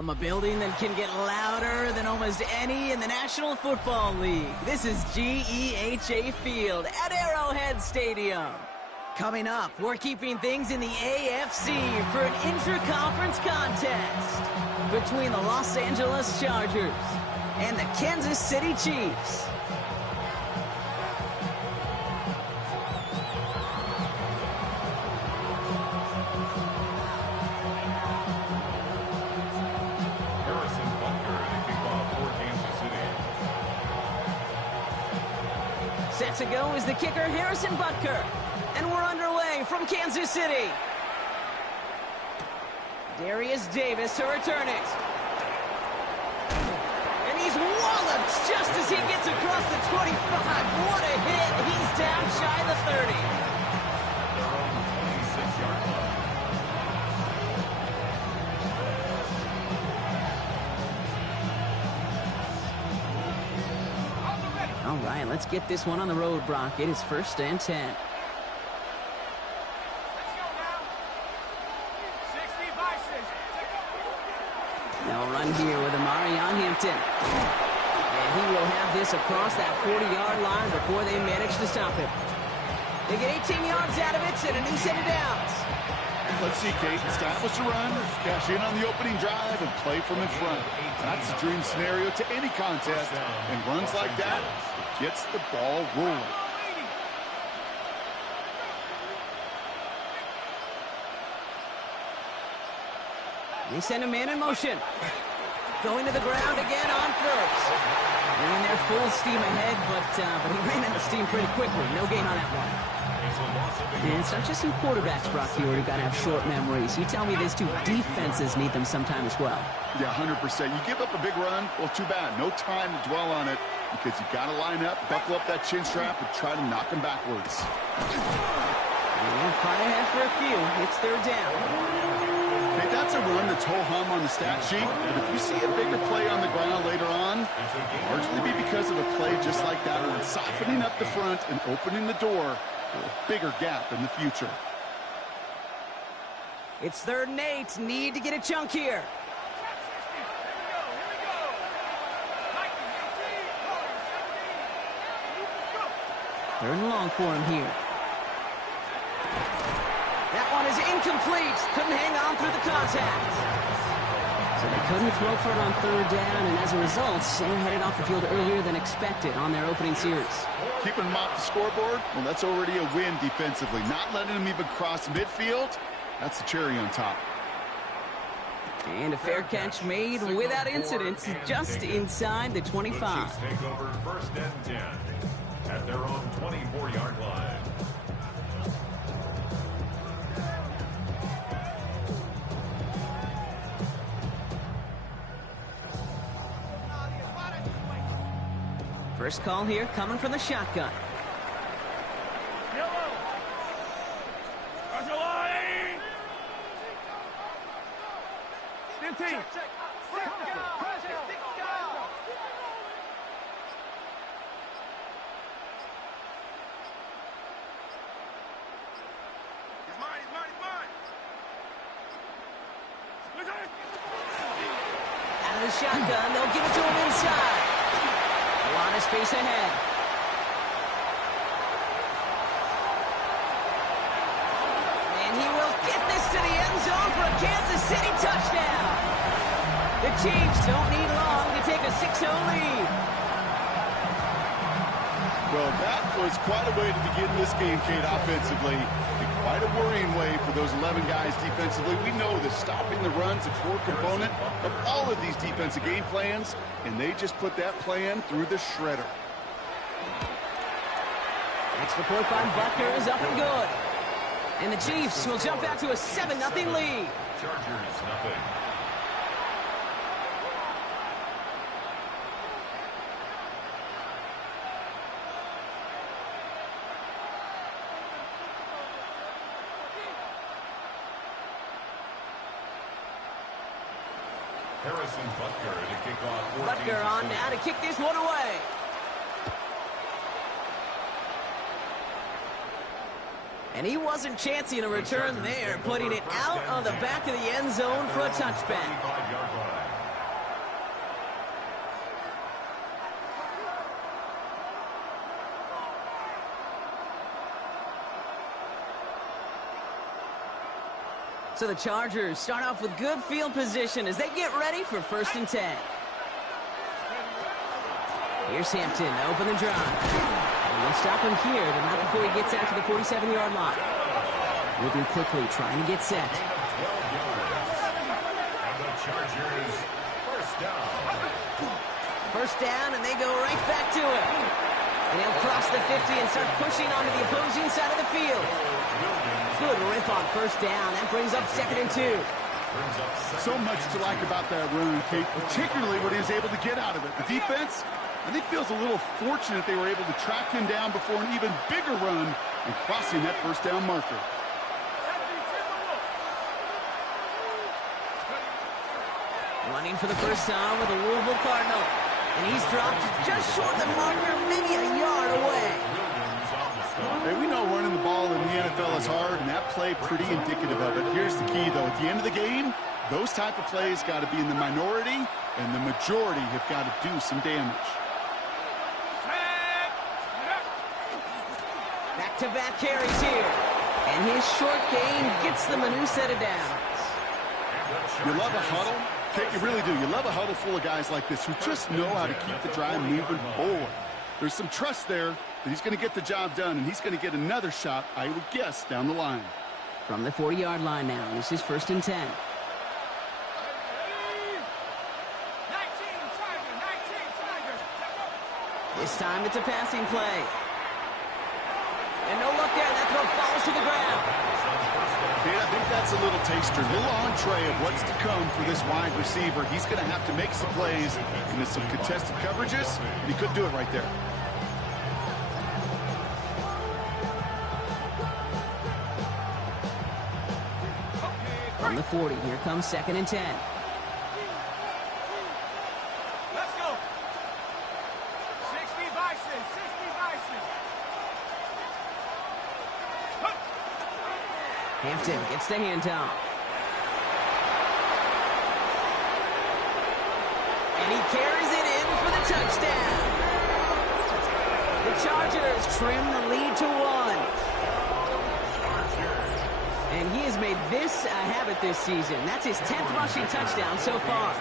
From a building that can get louder than almost any in the National Football League, this is GEHA Field at Arrowhead Stadium. Coming up, we're keeping things in the AFC for an intra-conference contest between the Los Angeles Chargers and the Kansas City Chiefs. Set to go is the kicker, Harrison Butker. And we're underway from Kansas City. Darius Davis to return it. And he's walloped just as he gets across the 25. What a hit. He's down shy of the 30. All right, let's get this one on the road, Brock. It is 1st and 10. They'll run here with Amarion Hampton. And he will have this across that 40-yard line before they manage to stop him. They get 18 yards out of it and a new set of downs. Let's see, Kate. Establish a run, cash in on the opening drive, and play from in front. That's a dream scenario to any contest. And runs like that, it gets the ball rolling. They send a man in motion. Going to the ground again on first. And they're full steam ahead, but he ran out of steam pretty quickly. No gain on that one. And it's not just some quarterbacks, Brock, here who've got to have short memories. You tell me these two defenses need them sometime as well. Yeah, 100%. You give up a big run, well, too bad. No time to dwell on it because you got to line up, buckle up that chin strap, and try to knock them backwards. And fire ahead for a few. It's 3rd down. Okay, that's a run that's ho-hum on the stat sheet, but if you see a bigger play on the ground later on, largely be because of a play just like that one, softening up the front and opening the door for a bigger gap in the future. It's 3rd and 8. Need to get a chunk here. 3rd and long for him here. That one is incomplete. Couldn't hang on through the contact. So they couldn't throw for it on 3rd down, and as a result, Sam headed off the field earlier than expected on their opening series. Keeping them off the scoreboard, well, that's already a win defensively. Not letting them even cross midfield, that's the cherry on top. And a fair catch made without incident, just inside the 25. Take over 1st and 10 at their own 24-yard line. First call here coming from the shotgun. Yellow. 15. Out of the shotgun, they'll give it to him inside. A lot of space ahead. And he will get this to the end zone for a Kansas City touchdown. The Chiefs don't need long to take a 6-0 lead. Well, that was quite a way to begin this game, Kate, offensively. And quite a worrying way for those 11 guys defensively. We know that stopping the run's a core component of all of these defensive game plans, and they just put that plan through the shredder. Extra point by Butker is up and good. And the Chiefs will jump out to a 7-0 lead. Chargers, nothing. Harrison Butker to kick off. Butker on now to kick this one away. And he wasn't chancing a return there, putting it out on the back of the end zone for a touchback. So the Chargers start off with good field position as they get ready for 1st and 10. Here's Hampton to open the drive. And they'll stop him here, but not before he gets out to the 47-yard line. Moving quickly, trying to get set. 12 yards. And the Chargers, first down. First down, and they go right back to it. And he'll cross the 50 and start pushing onto the opposing side of the field. Good rip on first down. That brings up 2nd and 2. So much to like about that run, Kate, particularly what he was able to get out of it. The defense, I think, feels a little fortunate they were able to track him down before an even bigger run and crossing that first down marker. Running for the first time with a Louisville Cardinal. And he's dropped just short of the marker, maybe a yard away. Hey, we know running the ball in the NFL is hard, and that play pretty indicative of it. Here's the key, though. At the end of the game, those type of plays got to be in the minority, and the majority have got to do some damage. Back-to-back carries here. And his short game gets them a new set of downs. You love a huddle? Kate, you really do. You love a huddle full of guys like this who just know how to keep the drive moving forward. There's some trust there that he's going to get the job done, and he's going to get another shot, I would guess, down the line. From the 40-yard line now, this is 1st and 10. This time it's a passing play. And no luck there. That throw falls to the ground. Kate, I think that's a little taster, a little entree of what's to come for this wide receiver. He's going to have to make some plays into some contested coverages, and he could do it right there. On the 40, here comes 2nd and 10. Let's go. 60 Bison, 60 Bison. Hampton gets the handoff. And he carries it in for the touchdown. The Chargers trim the lead to 1. And he has made this a habit this season. That's his 10th rushing touchdown so far.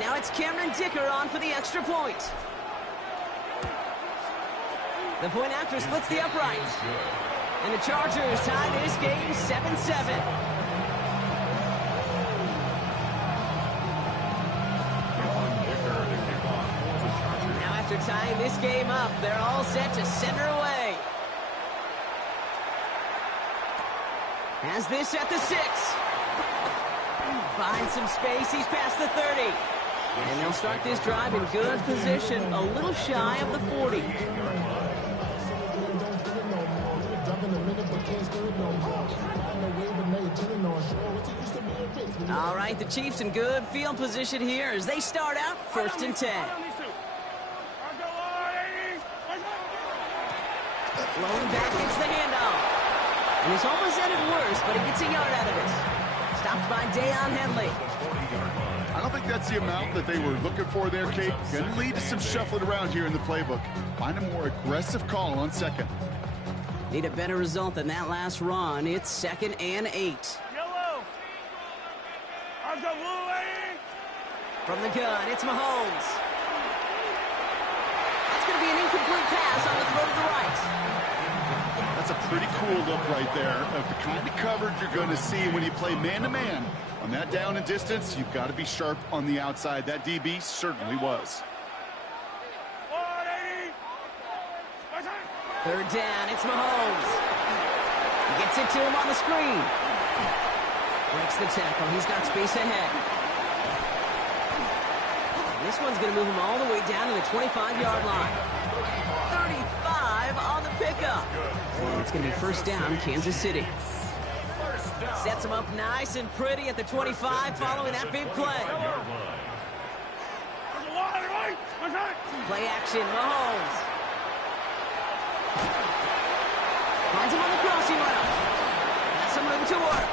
Now it's Cameron Dicker on for the extra point. The point after splits the upright. And the Chargers tie this game 7-7. Now after tying this game up, they're all set to send her away. Has this at the 6. Finds some space. He's past the 30. And they'll start this drive in good position, a little shy of the 40. All right, the Chiefs in good field position here as they start out 1st and 10. Lone back gets the handoff. And it's almost ended worse, but he gets a yard out of it. Stopped by Deion Henley. I don't think that's the amount that they were looking for there, Kate. Going to lead to some shuffling around here in the playbook. Find a more aggressive call on 2nd. Need a better result than that last run. It's 2nd and 8. Yellow. From the gun, it's Mahomes. That's going to be an incomplete pass on the throw to the right. That's a pretty cool look right there of the kind of coverage you're going to see when you play man-to-man. On that down and distance, you've got to be sharp on the outside. That DB certainly was. 3rd down, it's Mahomes. He gets it to him on the screen. Breaks the tackle. He's got space ahead. And this one's going to move him all the way down to the 25-yard line. 35 on the pickup. And it's going to be 1st down, Kansas City. Sets him up nice and pretty at the 25 following that big play. Play action, Mahomes. Finds him on the crossing route. Has some room to work.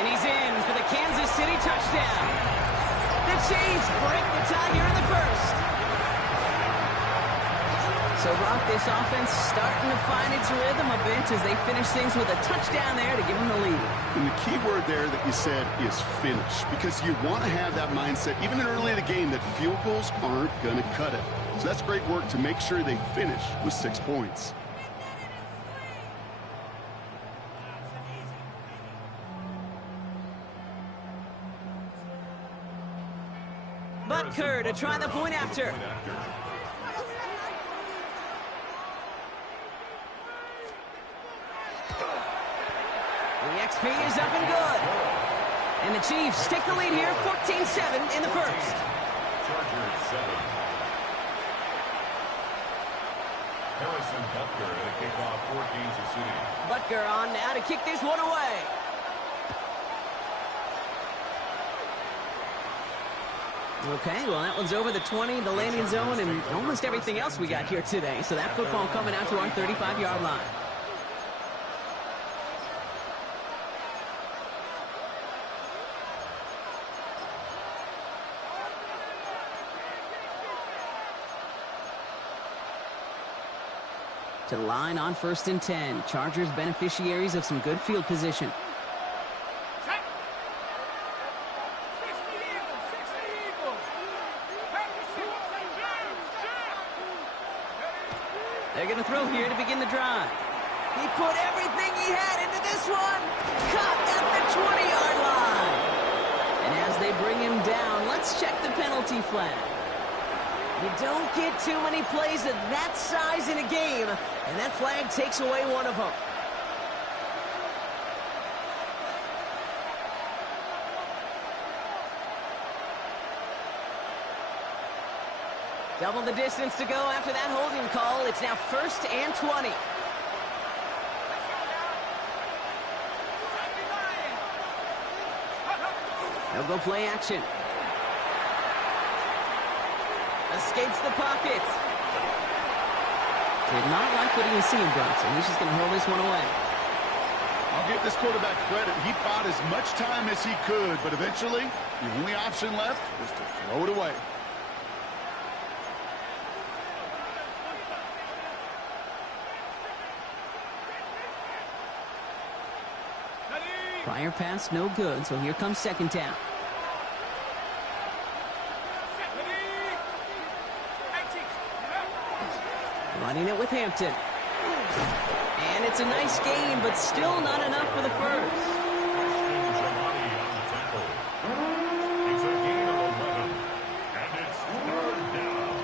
And he's in for the Kansas City touchdown. The Chiefs break the tie here in the 1st. So, Brock, this offense starting to find its rhythm a bit as they finish things with a touchdown there to give them the lead. And the key word there that you said is finish, because you want to have that mindset, even early in the game, that field goals aren't going to cut it. So that's great work to make sure they finish with 6 points. Butker to try the point after. The XP is up and good. And the Chiefs take the lead here, 14-7 in the first. Chargers 7. Harrison Butker to kick off for Kansas City. Butker on now to kick this one away. Okay, well, that one's over the 20, the landing zone, and almost everything else we got here today. So that football coming out to our 35-yard line. To the line on 1st and 10. Chargers beneficiaries of some good field position. They're going to throw here to begin the drive. He put everything he had into this one. Caught at the 20-yard line. And as they bring him down, let's check the penalty flag. You don't get too many plays of that size in a game, and that flag takes away one of them. Double the distance to go after that holding call. It's now 1st and 20. They'll go play action. Escapes the pocket. Did not like what he was seeing, Bronson. He's just going to hold this one away. I'll give this quarterback credit. He bought as much time as he could, but eventually, the only option left was to throw it away. Prior pass, no good, so here comes 2nd down. Running it with Hampton. And it's a nice game, but still not enough for the first. It's a gain of 11, and it's 3rd down.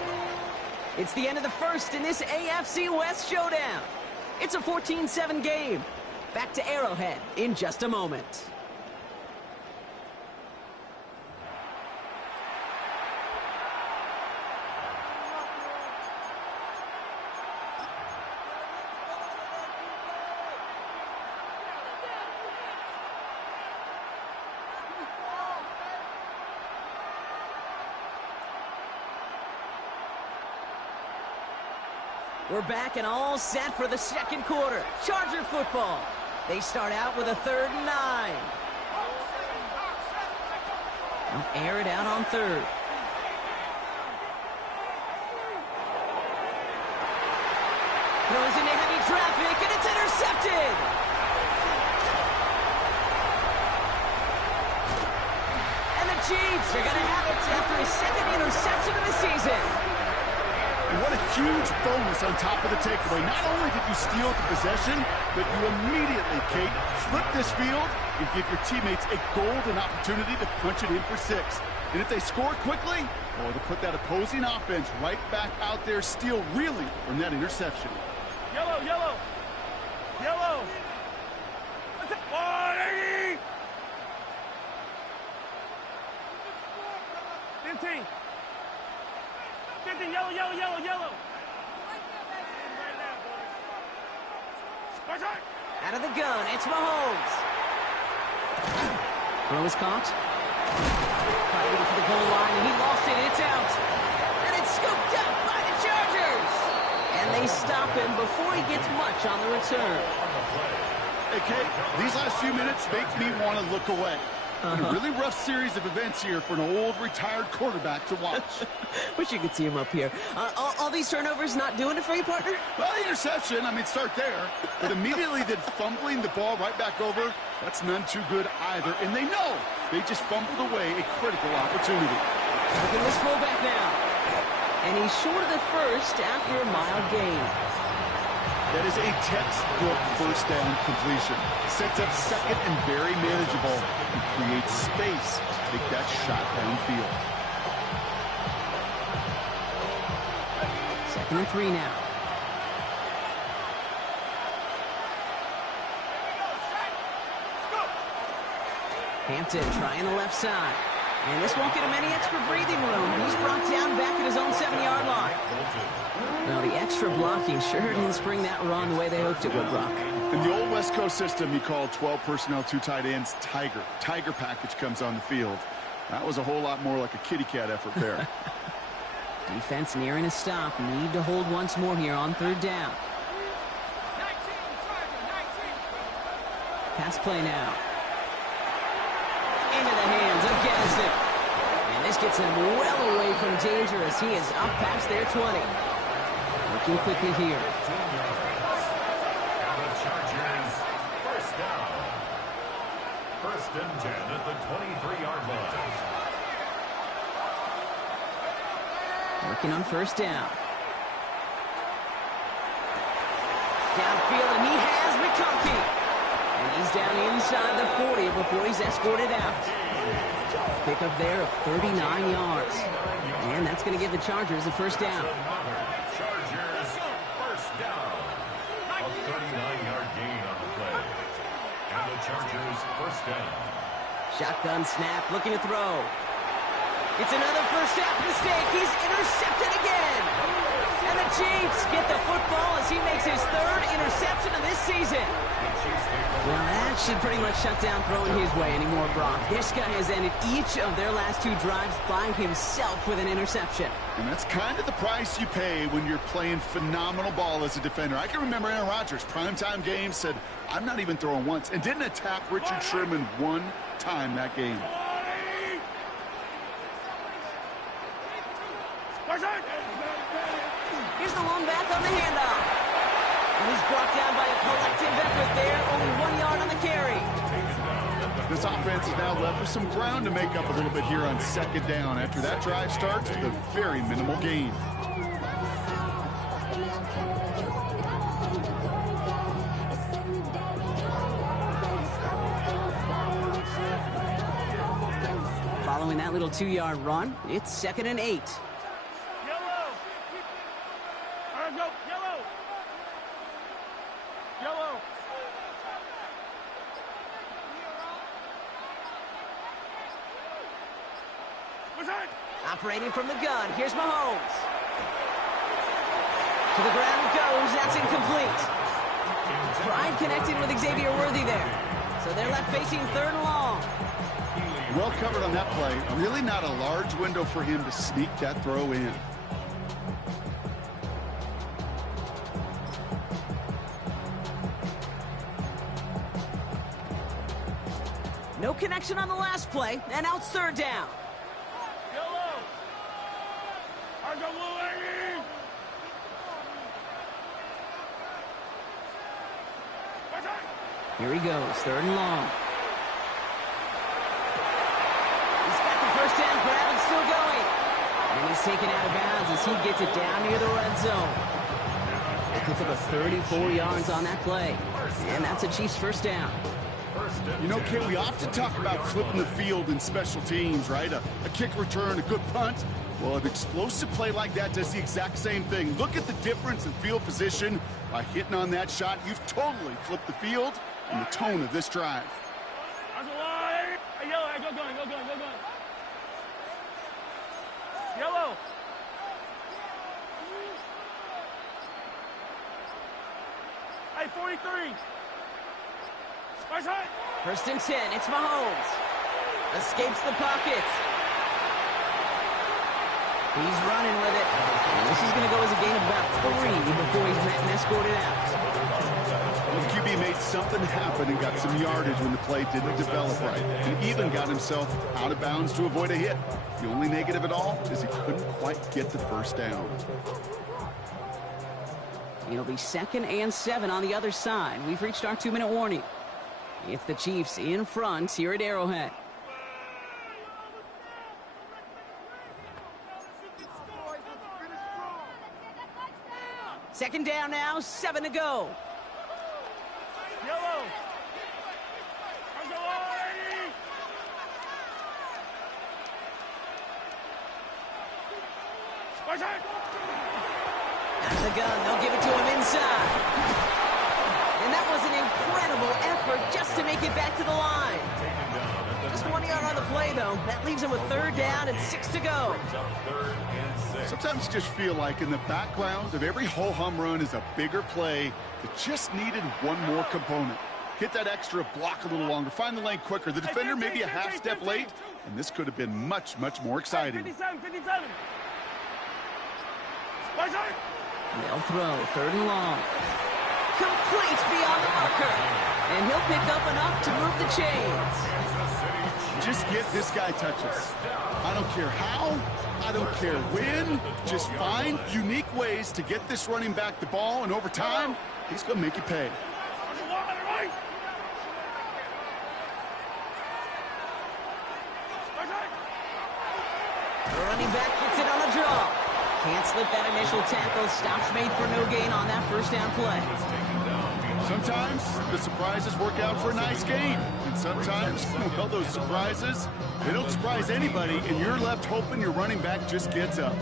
It's the end of the first in this AFC West showdown. It's a 14-7 game. Back to Arrowhead in just a moment. We're back and all set for the second quarter. Charger football. They start out with a 3rd and 9. They'll air it out on 3rd. Throws into heavy traffic, and it's intercepted. And the Chiefs are going to have it after his 2nd interception of the season. And what a huge bonus on top of the takeaway. Not only did you steal the possession, but you immediately, Kate, flip this field and give your teammates a golden opportunity to punch it in for 6. And if they score quickly, or to put that opposing offense right back out there, steal really from that interception. Yellow, yellow. Yellow. 180. 15. 15, yellow, yellow, yellow, yellow. Out of the gun, it's Mahomes. Throw is caught. Fighting for the goal line, and he lost it. It's out. And it's scooped up by the Chargers. And they stop him before he gets much on the return. Hey, Kate, these last few minutes make me want to look away. A really rough series of events here for an old retired quarterback to watch. Wish you could see him up here. All these turnovers not doing it for you, partner? Well, interception, start there. But immediately then fumbling the ball right back over, that's none too good either. And they know they just fumbled away a critical opportunity. Look at this fullback now. And he's short of the first after a mild gain. That is a textbook first down completion. Sets up second and very manageable. And creates space to take that shot downfield. 2nd and 3 now. Hampton trying the left side. And this won't get him any extra breathing room. He's brought down back at his own 7-yard line. Well, the extra blocking sure didn't spring that run the way they hoped it would, Brock. In the old West Coast system, you call 12 personnel, 2 tight ends, Tiger. Tiger package comes on the field. That was a whole lot more like a kitty cat effort there. Defense nearing a stop. Need to hold once more here on 3rd down. 19, Charger, 19. Pass play now. Into the hands of Gadsden. And this gets him well away from danger as he is up past their 20. Looking quickly here. And the Chargers, first down. 1st and 10 at the 23-yard line. Working on 1st down. Downfield, and he has McConkey. And he's down inside the 40 before he's escorted out. Pickup there of 39 yards. And that's going to give the Chargers a 1st down. Chargers, first down. A 39-yard gain on the play. And the Chargers, first down. Shotgun snap, looking to throw. It's another first half mistake. He's intercepted again. And the Chiefs get the football as he makes his 3rd interception of this season. Well, that should pretty much shut down throwing his way anymore, Brock. This guy has ended each of their last 2 drives by himself with an interception. And that's kind of the price you pay when you're playing phenomenal ball as a defender. I can remember Aaron Rodgers, primetime game, said, I'm not even throwing once, and didn't attack Richard Sherman one time that game. Here's the lone back on the handoff. And he's brought down by a collective effort there. Only 1 yard on the carry. This offense is now left with some ground to make up a little bit here on 2nd down after that drive starts with a very minimal gain. Following that little 2-yard run, it's 2nd and 8. Yellow. All right, go. Yellow. Yellow. What's that? Operating from the gun, here's Mahomes. To the ground it goes, that's incomplete. Pride connected with Xavier Worthy there. So they're left facing 3rd and long. Well covered on that play. Really not a large window for him to sneak that throw in. No connection on the last play, and now it's 3rd down. Yellow. I go blue, lady. What's that? Here he goes, 3rd and long. He's got the first down grab and still going. And he's taken out of bounds as he gets it down near the red zone. They pick up a 34 yards on that play. And that's a Chiefs 1st down. You know, Kay, we often talk about flipping the field in special teams, right? A kick return, a good punt. Well, an explosive play like that does the exact same thing. Look at the difference in field position. By hitting on that shot, you've totally flipped the field and the tone of this drive. That's a lie. Hey, yellow, hey, go gun, go gun, go gun. Yellow. Hey, 43. What's that? 1st and 10, it's Mahomes. Escapes the pocket. He's running with it. And this is going to go as a gain of about 3 before he's met and escorted out. Well, the QB made something happen and got some yardage when the play didn't develop right. And even got himself out of bounds to avoid a hit. The only negative at all is he couldn't quite get the first down. It'll be 2nd and 7 on the other side. We've reached our 2-minute warning. It's the Chiefs in front here at Arrowhead. Second down now, 7 to go. Yellow. Out of the gun, they'll give it to him inside. And that was an incredible effort just to make it back to the line. Just 1 yard on the play, though. That leaves him with 3rd down and 6 to go. Sometimes you just feel like in the background of every ho-hum run is a bigger play that just needed one more component. Hit that extra block a little longer, find the lane quicker. The defender maybe a half step late, and this could have been much, much more exciting. 57. They'll throw 3rd and long. Complete beyond the marker. And he'll pick up enough to move the chains. Just get this guy touches. I don't care how, I don't care when. Just find unique ways to get this running back the ball, and over time, he's going to make you pay. The running back gets it on the draw. Can't slip that initial tackle. Stops made for no gain on that first down play. Sometimes the surprises work out for a nice game. And sometimes, well, those surprises, they don't surprise anybody, and you're left hoping your running back just gets up.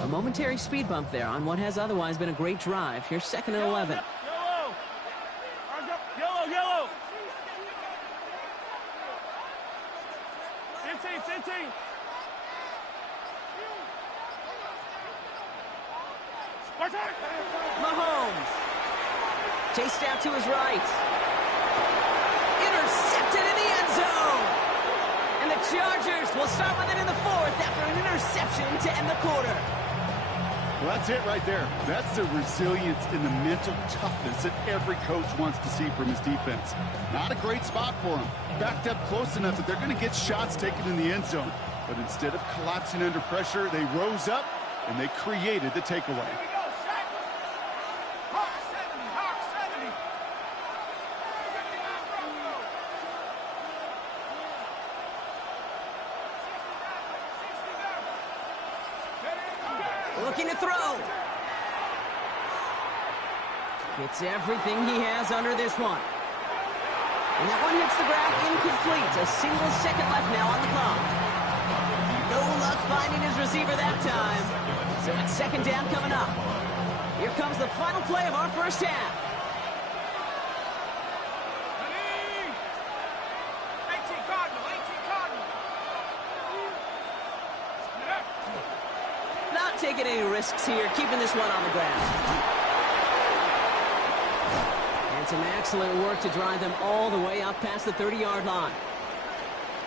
A momentary speed bump there on what has otherwise been a great drive. Here's 2nd and 11. Yellow. 15. Mahomes. Chased out to his right. Intercepted in the end zone. And the Chargers will start with it in the 4th after an interception to end the quarter. Well, that's it right there. That's the resilience and the mental toughness that every coach wants to see from his defense. Not a great spot for him. Backed up close enough that they're going to get shots taken in the end zone. But instead of collapsing under pressure, they rose up and they created the takeaway. Looking to throw. Gets everything he has under this one. And that one hits the ground incomplete. A single second left now on the clock. No luck finding his receiver that time. So it's 2nd down coming up. Here comes the final play of our first half. Not taking any risks here, keeping this one on the ground. And some excellent work to drive them all the way up past the 30-yard line.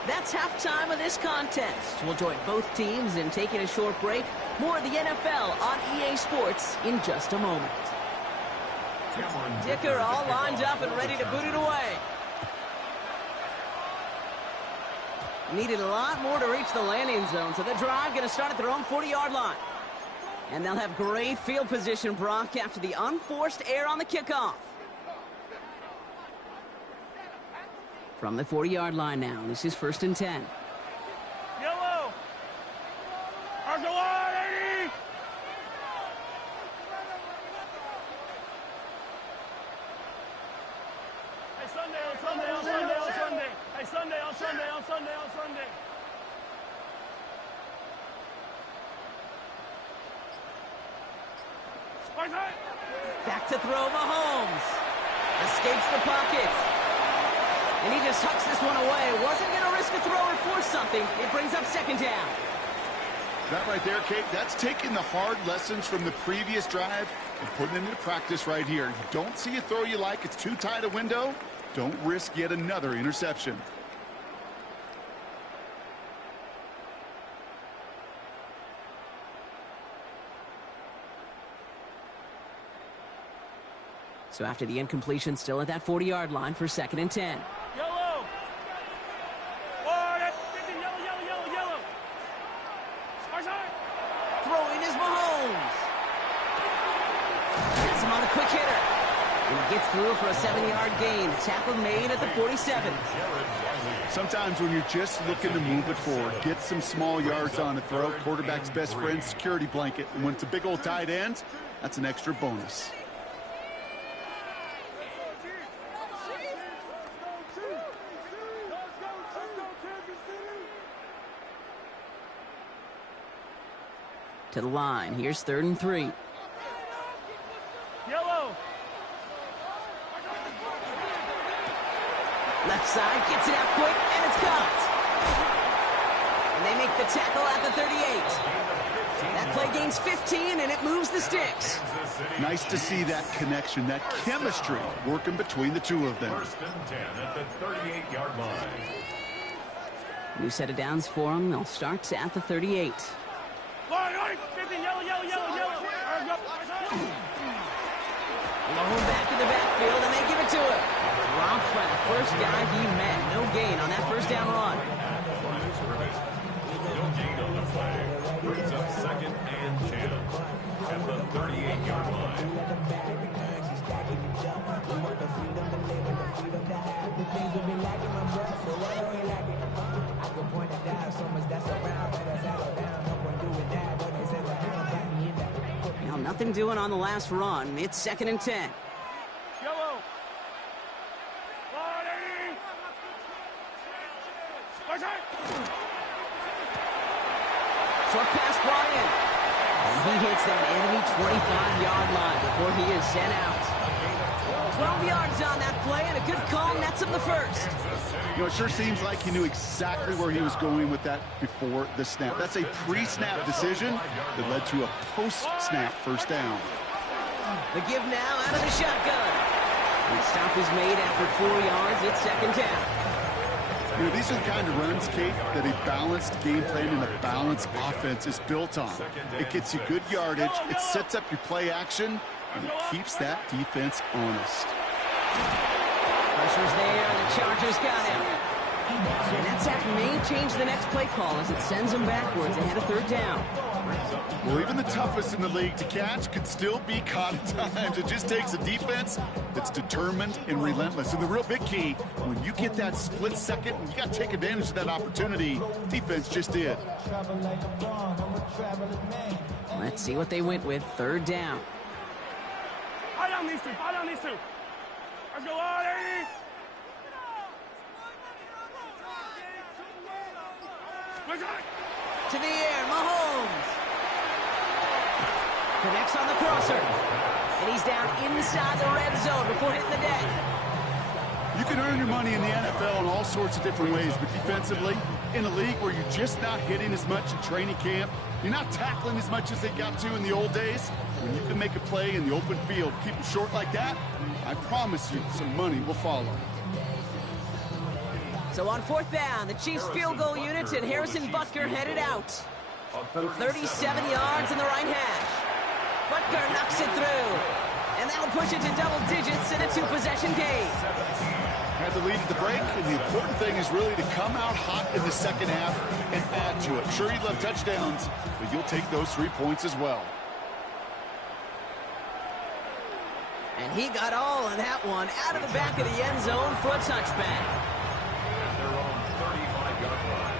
That's halftime of this contest. We'll join both teams in taking a short break. More of the NFL on EA Sports in just a moment. Dicker all lined up and ready to boot it away. Needed a lot more to reach the landing zone, so the drive going to start at their own 40-yard line. And they'll have great field position, Brock, after the unforced error on the kickoff. From the 40-yard line now, this is 1st and 10. Yellow. Sunday. Back to throw, Mahomes. Escapes the pocket. And he just hucks this one away. Wasn't going to risk a throw or force something. It brings up 2nd down. That right there, Kate, that's taking the hard lessons from the previous drive and putting them into practice right here. You don't see a throw you like, it's too tight a window. Don't risk yet another interception. So after the incompletion, still at that 40-yard line for 2nd and 10. Yellow. Oh, that's yellow. Side. Throwing is Mahomes. Gets him on a quick hitter. And he gets through for a 7-yard gain. Tackle made at the 47. Sometimes when you're just looking to move it forward, get some small yards on a throw, quarterback's best friend, security blanket. And when it's a big old tight end, that's an extra bonus. To the line. Here's 3rd and 3. Yellow. Left side, gets it out quick, and it's caught. And they make the tackle at the 38. That play gains 15, and it moves the sticks. Nice to see that connection, that chemistry working between the two of them. 1st and 10 at the 38-yard line. New set of downs for them. They'll start at the 38. Line. 15, yellow. Low back in the backfield, and they give it to him. Dropped by the first guy he met. No gain on that 1st down run. No gain on the play. Brings up 2nd and 10 at the 38-yard line. Now nothing doing on the last run. It's 2nd and 10. Yellow. Side. Short pass brought in. And he hits that enemy 25-yard line before he is sent out. 12 yards on that play, and a good call nets him the 1st. You know, it sure seems like he knew exactly where he was going with that before the snap. That's a pre-snap decision that led to a post-snap 1st down. The give now out of the shotgun. The stop is made after 4 yards. It's 2nd down. You know, these are the kind of runs, Kate, that a balanced game plan and a balanced offense is built on. It gets you good yardage, it sets up your play action, and it keeps that defense honest. Pressure's there, and the Chargers got him. And that sack may change the next play call as it sends them backwards ahead of 3rd down. Well, even the toughest in the league to catch could still be caught at times. It just takes a defense that's determined and relentless. And the real big key, when you get that split second, you got to take advantage of that opportunity. Defense just did. Let's see what they went with. 3rd down. Eye on these two. Let's go, Artie. To the air, Mahomes. Connects on the crosser. And he's down inside the red zone before hitting the deck. You can earn your money in the NFL in all sorts of different ways, but defensively, in a league where you're just not hitting as much in training camp, you're not tackling as much as they got to in the old days, when you can make a play in the open field, keep it short like that, I promise you some money will follow. So on 4th down, the Chiefs field goal units and Harrison Butker headed out. From 37 yards in the right hash. Butker knocks it through. And that'll push it to double digits in a 2-possession game. Had the lead at the break, and the important thing is really to come out hot in the 2nd half and add to it. Sure, you'd love touchdowns, but you'll take those 3 points as well. And he got all of that one out of the back of the end zone for a touchback. At their own 35-yard line.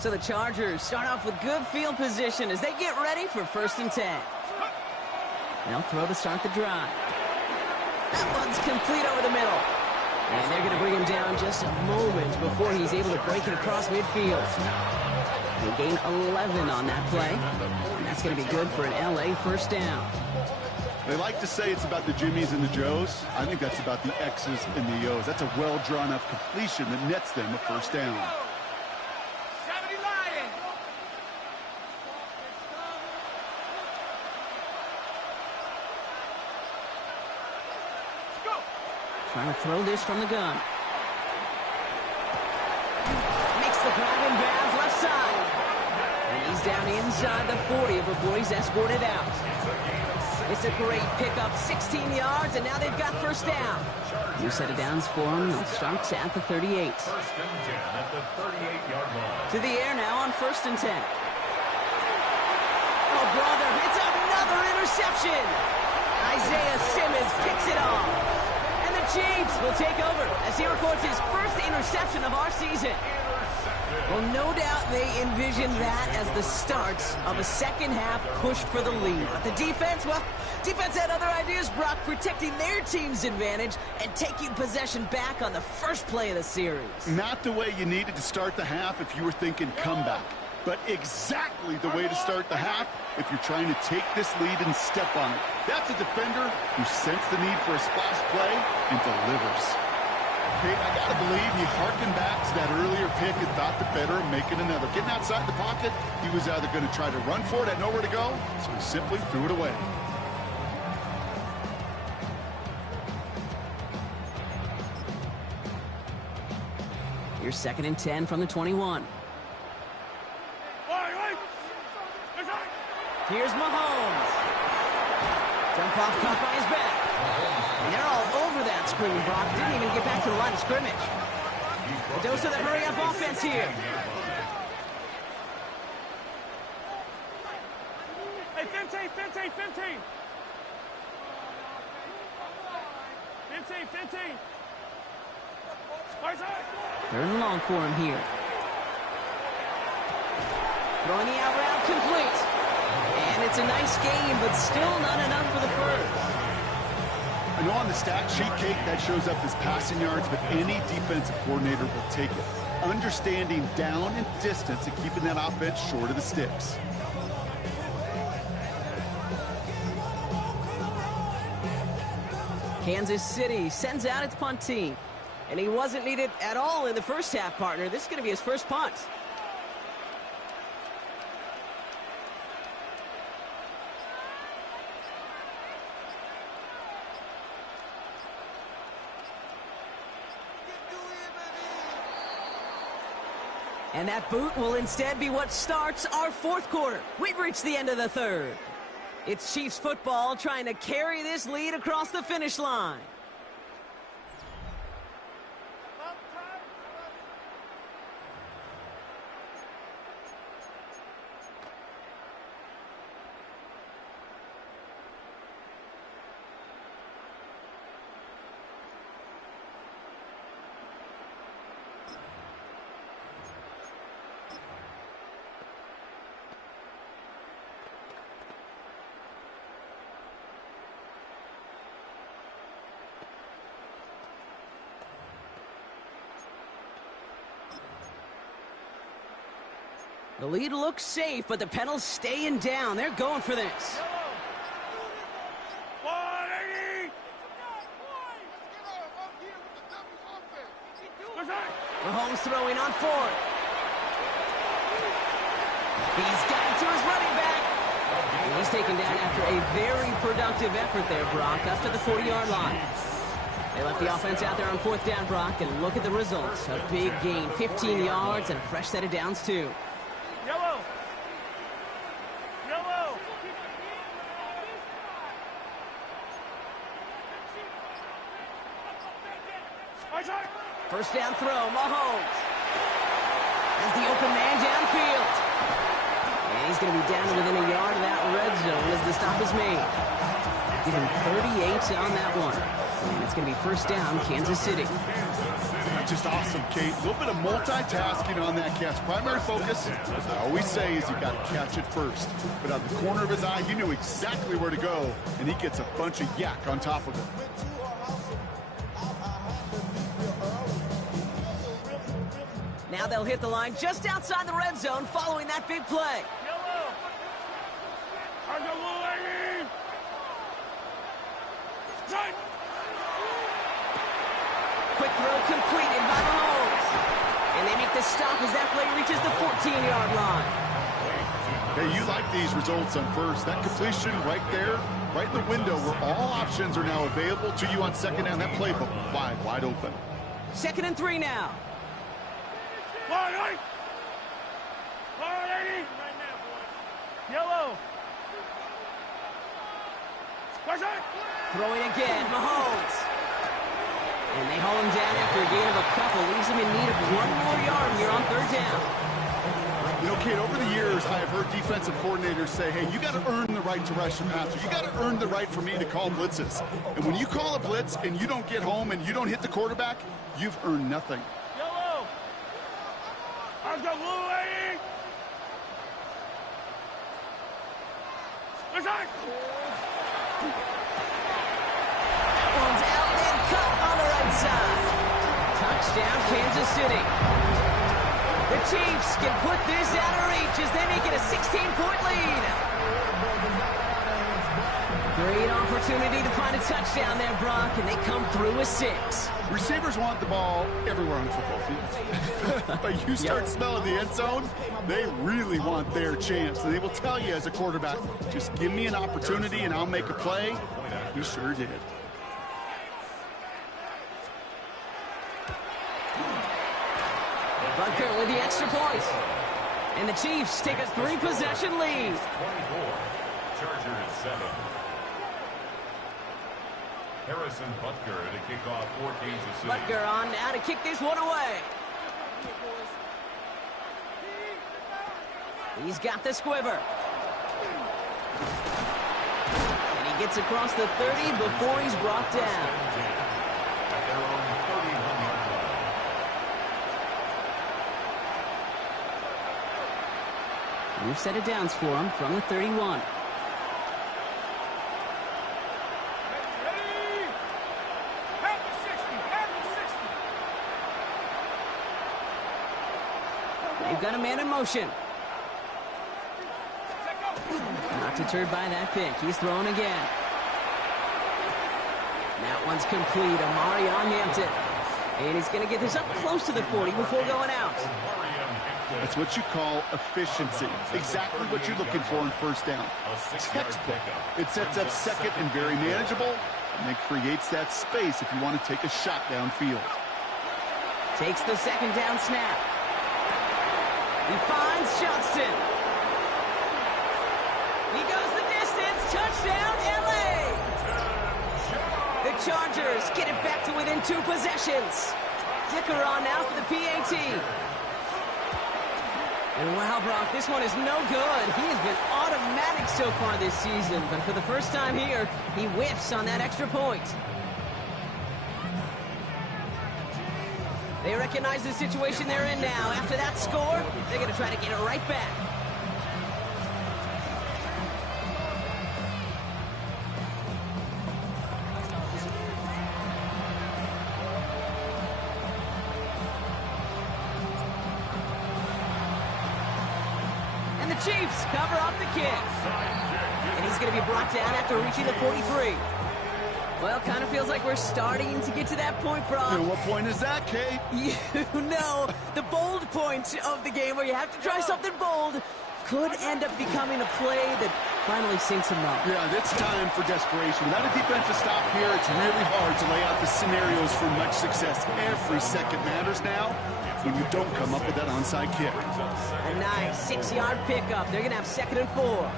So the Chargers start off with good field position as they get ready for 1st and 10. They'll throw to start the drive. That one's complete over the middle. And they're going to bring him down just a moment before he's able to break it across midfield. They gain 11 on that play, and that's going to be good for an LA first down. They like to say it's about the Jimmies and the Joes. I think that's about the X's and the O's. That's a well-drawn-up completion that nets them a first down. 70 Lions. Let's go. Trying to throw this from the gun. Makes the grab in bounds left side. And he's down inside the 40 before he's escorted out. It's a great pickup, 16 yards, and now they've got first down. New set of downs for him. They'll start at the 38. First and 10 at the 38-yard line. To the air now on first and 10. Oh, brother, it's another interception. Isaiah Simmons picks it off. And the Chiefs will take over as he records his first interception of our season. Well, no doubt they envisioned that as the start of a second-half push for the lead. But the defense, well, defense had other ideas, Brock, protecting their team's advantage and taking possession back on the first play of the series. Not the way you needed to start the half if you were thinking comeback, but exactly the way to start the half if you're trying to take this lead and step on it. That's a defender who sensed the need for a splash play and delivers. Okay, I got to believe he harkened back to that earlier pick and thought the better of making another. Getting outside the pocket, he was either going to try to run for it, had nowhere to go, so he simply threw it away. Here's second and 10 from the 21. Here's Mahomes. Jump off caught by his back. And they're all over that screen, Brock. Didn't even get back to the line of scrimmage. A dose of the hurry-up offense here. Hey, 15. 15. Third and long for him here. Throwing the out route complete. And it's a nice game, but still not enough for the first. I know on the stat sheet, Kate, that shows up as passing yards, but any defensive coordinator will take it. Understanding down and distance and keeping that offense short of the sticks. Kansas City sends out its punt team. And he wasn't needed at all in the first half, partner. This is going to be his first punt. And that boot will instead be what starts our fourth quarter. We've reached the end of the third. It's Chiefs football trying to carry this lead across the finish line. The lead looks safe, but the pedals staying down. They're going for this. 180. Mahomes throwing on fourth. He's got it to his running back. And he's taken down after a very productive effort there, Brock, up to the 40-yard line. They left the offense out there on fourth down, Brock, and look at the results. A big gain, 15 yards, and a fresh set of downs, too. Yellow. First down throw, Mahomes. Has the open man downfield. And he's going to be down to within a yard of that red zone as the stop is made. Give him 38 on that one. And it's going to be first down, Kansas City. Just awesome, Kate. A little bit of multitasking on that catch. Primary focus, as I always say, is you got to catch it first. But out of the corner of his eye, he knew exactly where to go, and he gets a bunch of yak on top of it. Now they'll hit the line just outside the red zone following that big play. Yellow. On the blue lane. Strike. Quick throw completed by Mahomes. And they make the stop as that play reaches the 14-yard line. Hey, you like these results on first. That completion right there, right in the window where all options are now available to you on second down. That playbook wide open. 2nd and 3 now. Wide right. Wide 80. Right now, boys. Yellow. Where's that? Throwing again, Mahomes. And they haul him down after a gain of a couple. Leaves him in need of 1 more yard here on 3rd down. You know, Kate, over the years, I have heard defensive coordinators say, hey, you got to earn the right to rush the passer. You got to earn the right for me to call blitzes. And when you call a blitz and you don't get home and you don't hit the quarterback, you've earned nothing. Yellow. On the blue lane. Where's that? One's out and cut on the right side. Touchdown, Kansas City. The Chiefs can put this out of reach as they make it a 16-point lead. Great opportunity to find a touchdown there, Brock, and they come through with 6. Receivers want the ball everywhere on the football field. But you start smelling the end zone, they really want their chance. And they will tell you as a quarterback, just give me an opportunity and I'll make a play. He sure did. Butker with the extra point. And the Chiefs take a 3-possession lead. 24. Chargers 7. Harrison Butker to kick off for Kansas City. Butker on now to kick this one away. He's got the squiver. And he gets across the 30 before he's brought down. At their own 31-yard line. We've set it downs for him from the 31. They've got a man in motion. Not deterred by that pick. He's throwing again. That one's complete. Amari on Hampton. And he's going to get this up close to the 40 before going out. That's what you call efficiency. Exactly what you're looking for in first down. Textbook. It sets up second and very manageable, and it creates that space if you want to take a shot downfield. Takes the 2nd down snap. He finds Johnston. He goes the distance. Touchdown, LA. The Chargers get it back to within 2 possessions. Dicker on now for the PAT. And wow, Brock, this one is no good. He has been automatic so far this season, but for the first time here, he whiffs on that extra point. They recognize the situation they're in now. After that score, they're going to try to get it right back. And the Chiefs cover up the kick. And he's going to be brought down after reaching the 43. Well, kind of feels like we're starting to get to that point, Brock. And what point is that, Kate? You know, the bold point of the game where you have to try something bold could end up becoming a play that finally sinks him up. Yeah, it's time for desperation. Without a defensive stop here, it's really hard to lay out the scenarios for much success. Every second matters now when you don't come up with that onside kick. A nice 6-yard pickup. They're going to have 2nd and 4.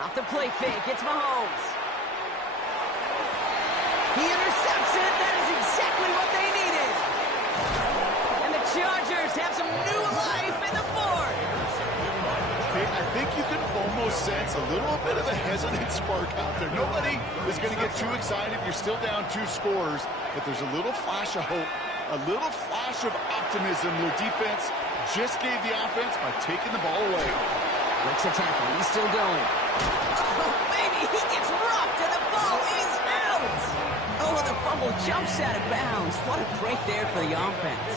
Off the play fake, it's Mahomes. He intercepts it. That is exactly what they needed. And the Chargers have some new life in the 4th. Okay, I think you can almost sense a little bit of a hesitant spark out there. Nobody is going to get too excited. You're still down 2 scores, but there's a little flash of hope A little flash of optimism. Their defense just gave the offense by taking the ball away. Breaks a tackle. He's still going. Oh, baby, he gets rocked and the ball is out. Oh, the fumble jumps out of bounds. What a break there for the offense.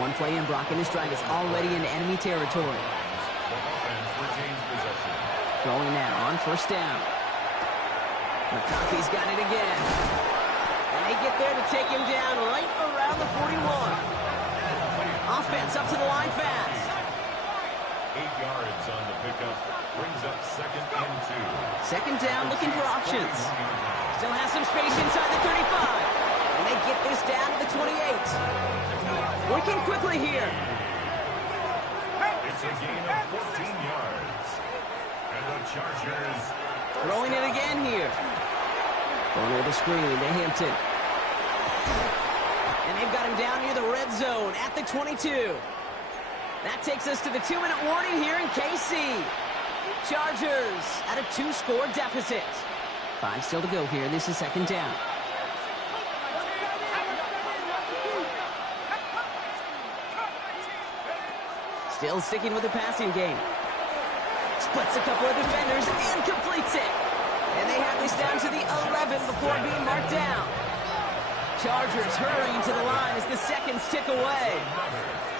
One play in, Brock, and his drive is already into enemy territory. Going now on first down. McConkey's got it again. And they get there to take him down right around the 41. Offense up to the line fast. 8 yards on the pickup. Brings up 2nd and 2. Second down, looking for options. Still has some space inside the 35. And they get this down to the 28. Working quickly here. It's a gain of 14 yards. And the Chargers Throwing it again here. Going with a screen to Hampton. And they've got him down near the red zone at the 22. That takes us to the 2-minute warning here in KC. Chargers at a 2-score deficit. 5 still to go here. This is second down. Still sticking with the passing game. Splits a couple of defenders and completes it. And they have this down to the 11 before being marked down. Chargers hurrying to the line as the seconds tick away.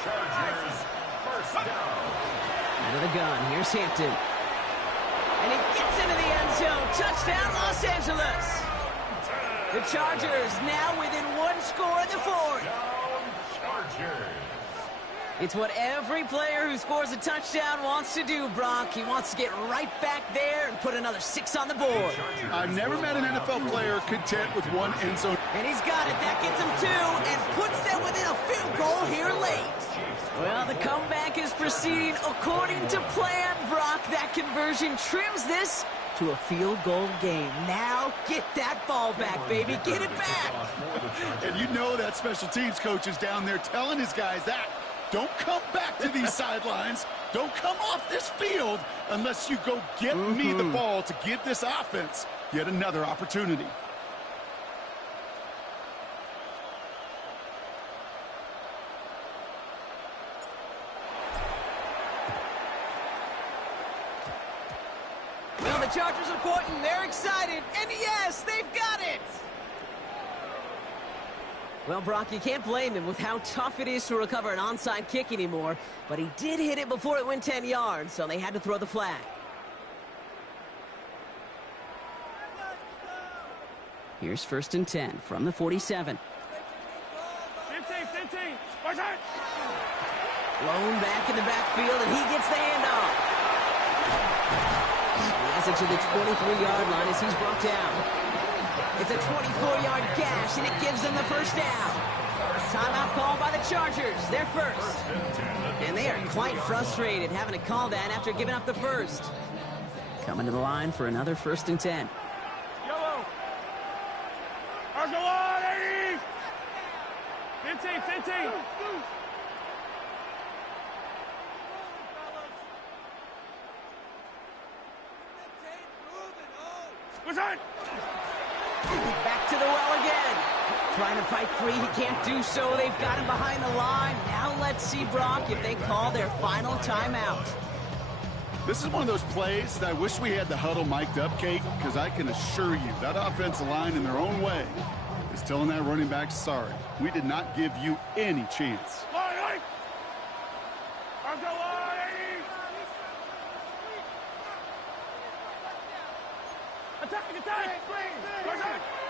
Chargers first down. Out of the gun. Here's Hampton. And he gets into the end zone. Touchdown, Los Angeles. The Chargers now within 1 score in the 4th. Down Chargers. It's what every player who scores a touchdown wants to do, Brock. He wants to get right back there and put another 6 on the board. I've never met an NFL player content with 1 end zone. And he's got it. That gets him 2 and puts them within a field goal here late. Well, the comeback is proceeding according to plan, Brock. That conversion trims this to a field goal game. Now get that ball back, baby. Get it back. And you know that special teams coach is down there telling his guys that. Don't come back to these sidelines. Don't come off this field unless you go get me the ball to give this offense yet another opportunity. Well, the Chargers are pointing. They're excited. And yes, they've got it. Well, Brock, you can't blame him with how tough it is to recover an onside kick anymore. But he did hit it before it went 10 yards, so they had to throw the flag. Here's 1st and 10 from the 47. 15. Blown back in the backfield, and he gets the handoff. He has it to the 23-yard line as he's brought down. It's a 24-yard gash, and it gives them the first down. Timeout called by the Chargers. They're first. And they are quite frustrated having to call that after giving up the first. Coming to the line for another 1st and 10. Yellow. Arsenal 80. 15. What's on? Back to the well again. Trying to fight free. He can't do so. They've got him behind the line. Now let's see, Brock, if they call their final timeout. This is one of those plays that I wish we had the huddle mic'd up, Kate, because I can assure you that offensive line in their own way is telling that running back, sorry, we did not give you any chance.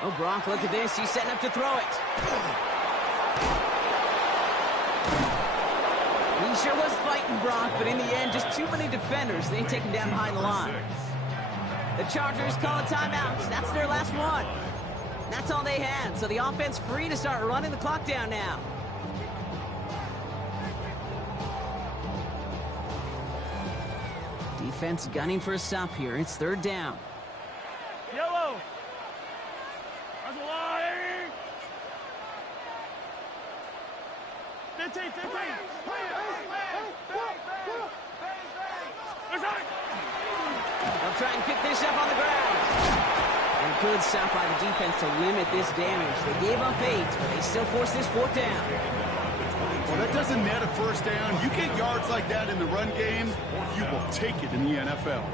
Oh, Brock, look at this. He's setting up to throw it. He sure was fighting, Brock, but in the end, just too many defenders. They take him down behind the line. The Chargers call a timeout. That's their last one. That's all they had, so the offense free to start running the clock down now. Defense gunning for a stop here. It's 3rd down. Yellow. 15. They'll try and pick this up on the ground. And And a good stop by the defense to limit this damage. They gave up 8, but they still forced this 4th down. Well, that doesn't net a first down. You get yards like that in the run game, you will take it in the NFL.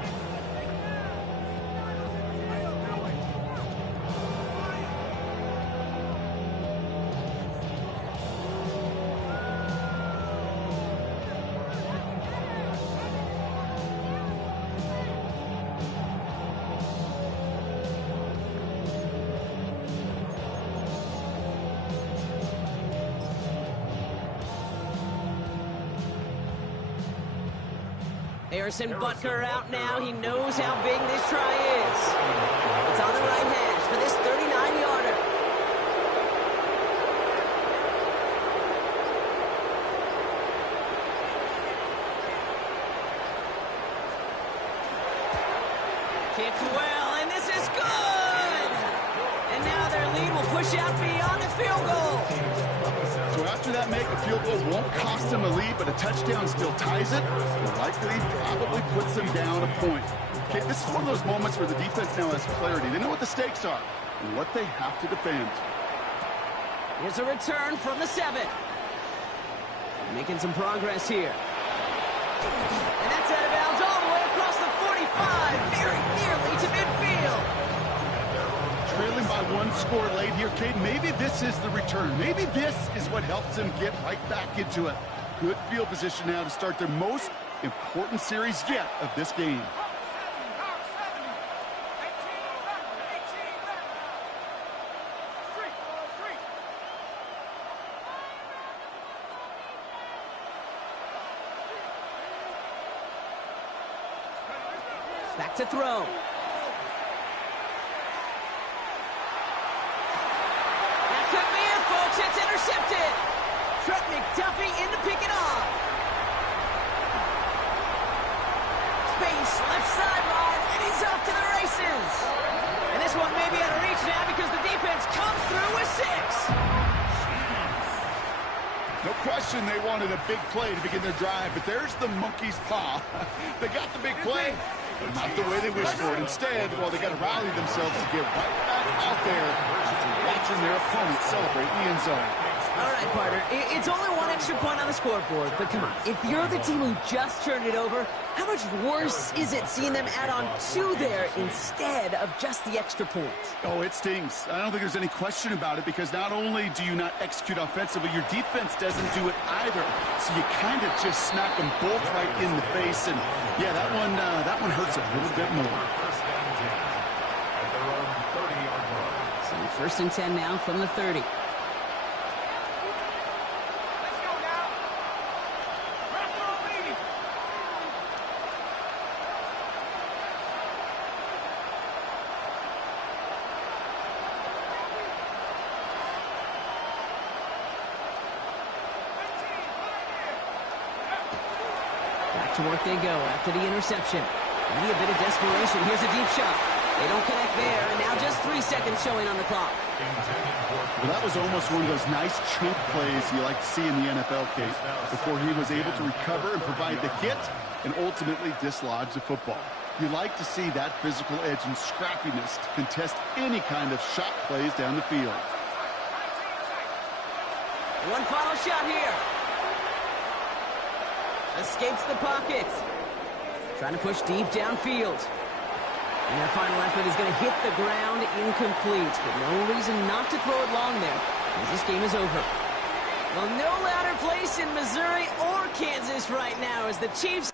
Harrison Butker out now. He knows how big this try is. It's on the right hedge for this 39-yarder. Kicked well, and this is good! And now their lead will push out beyond the field goal. So after that make, a field goal won't cost them a lead, but a touchdown still ties it. Likely probably puts them down a point. Okay, this is one of those moments where the defense now has clarity. They know what the stakes are and what they have to defend. Here's a return from the 7. Making some progress here. And that's out of bounds all the way across the 45, very nearly to midfield. Trailing by 1 score late here, Cade. Maybe this is the return. Maybe this is what helps them get right back into it. Good field position now to start their most important series yet of this game. Back to throw. That could be it, folks. It's intercepted. Trent McDuffie in to pick it off. Space, left sideline, and he's off to the races. And this one may be out of reach now because the defense comes through with 6. No question they wanted a big play to begin their drive, but there's the monkey's paw. They got the big play, but not the way they wished for it. Instead, well, they got to rally themselves to get right back out there after watching their opponent celebrate in the end zone. All right, partner, it's only 1 extra point on the scoreboard, but come on, if you're the team who just turned it over, how much worse is it seeing them add on 2 there instead of just the extra point? Oh, it stings. I don't think there's any question about it, because not only do you not execute offensively, your defense doesn't do it either. So you kind of just smack them both right in the face, and yeah, that one hurts a little bit more. So 1st and 10 now from the 30. To work they go after the interception. Maybe a bit of desperation. Here's a deep shot. They don't connect there, and now just 3 seconds showing on the clock. Well, that was almost one of those nice chunk plays you like to see in the NFL, Kate, before he was able to recover and provide the hit and ultimately dislodge the football. You like to see that physical edge and scrappiness to contest any kind of shot plays down the field. One final shot here. Escapes the pocket. Trying to push deep downfield. And their final effort is going to hit the ground incomplete. But no reason not to throw it long there, as this game is over. Well, no louder place in Missouri or Kansas right now as the Chiefs